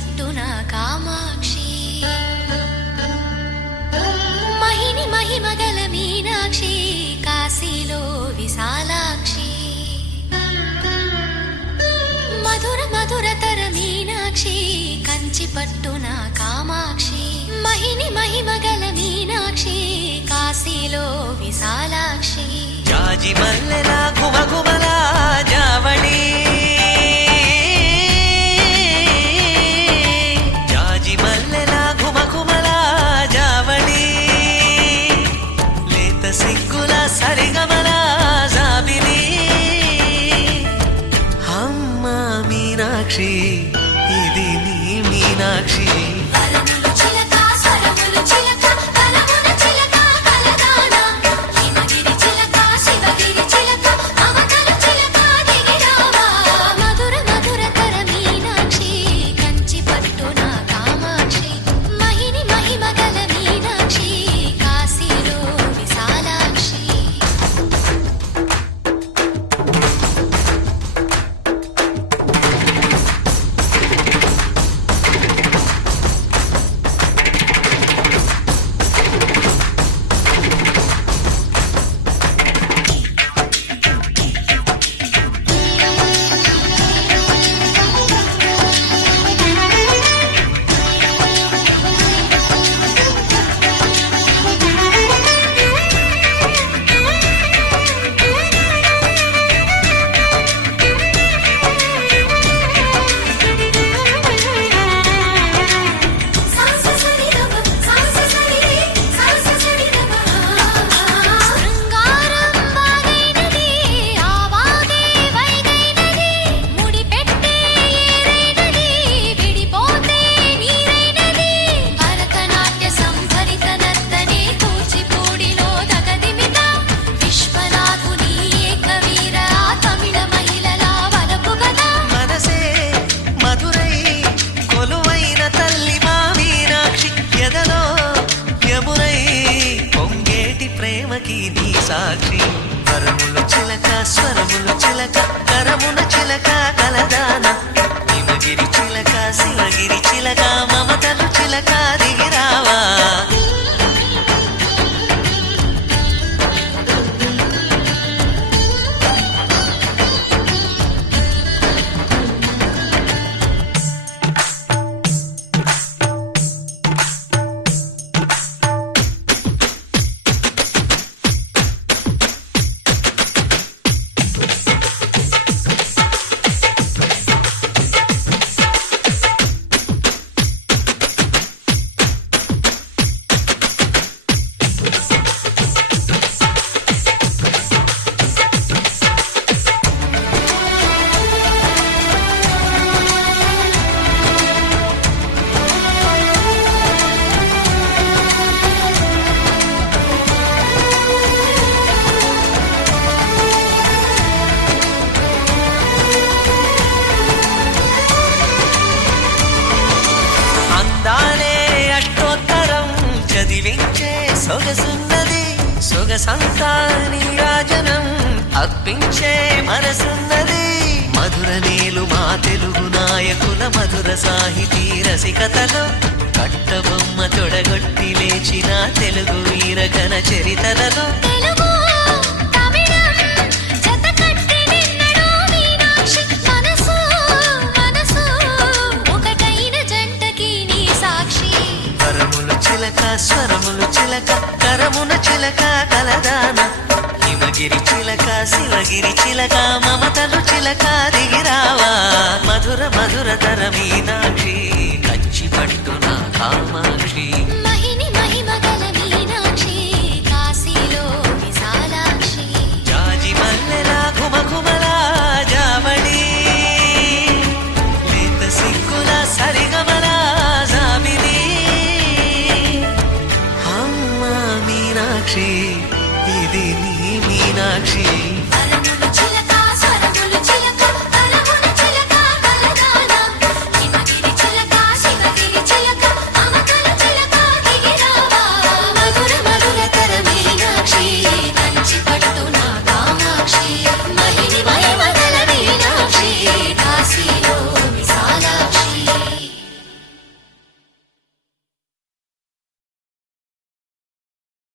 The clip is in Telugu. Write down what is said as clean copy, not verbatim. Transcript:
పట్టున కామాక్షి మహిని మహిమగల మీనాక్షి కాశీలో విశాలాక్షి మధుర మధురతర మీనాక్షి కంచి పట్టున కామాక్షి మహిని మహిమగల మీనాక్షి కాశీలో విశాలాక్షి జాజి మల్లెల గుమగుమల జావళి జాజి మల్లెల గుమగుమల జావళి లేత సిగ్గుల సరిగమల జాబిలి అమ్మ మీనాక్షి ఇది నీ మీనాక్షి సాక్షి వరములు చిలక స్వరములు చిలక కరమున చిలక కలదాన హిమగిరి చిలక శివగిరి చిలక మమతలు చిలక దిగిరావా సొగసున్నది సొగసంతా నీరాజనం అర్పించే మనసున్నది మధుర నీలు మా తెలుగు నాయకుల మధుర సాహితీ రసికతలో కట్టబొమ్మ తొడగొట్టి లేచిన తెలుగు వీరగణ చరితలలో స్వరములు చిలక కరమున చిలక కలదాన హిమగిరి చిలక శివగిరి చిలక మమతలు చిలక దిగిరావా మధుర మధుర తర మీనాక్షి కంచి పట్టున కామాక్షి మహిని మహిమగల మీనాక్షి కాశీలో విశాలాక్షి జాజి మల్లెల గుమగుమల జావళి లేత సిగ్గుల సరిగమల జాబిలి మీనాక్షి ఇది నీ మీనాక్షి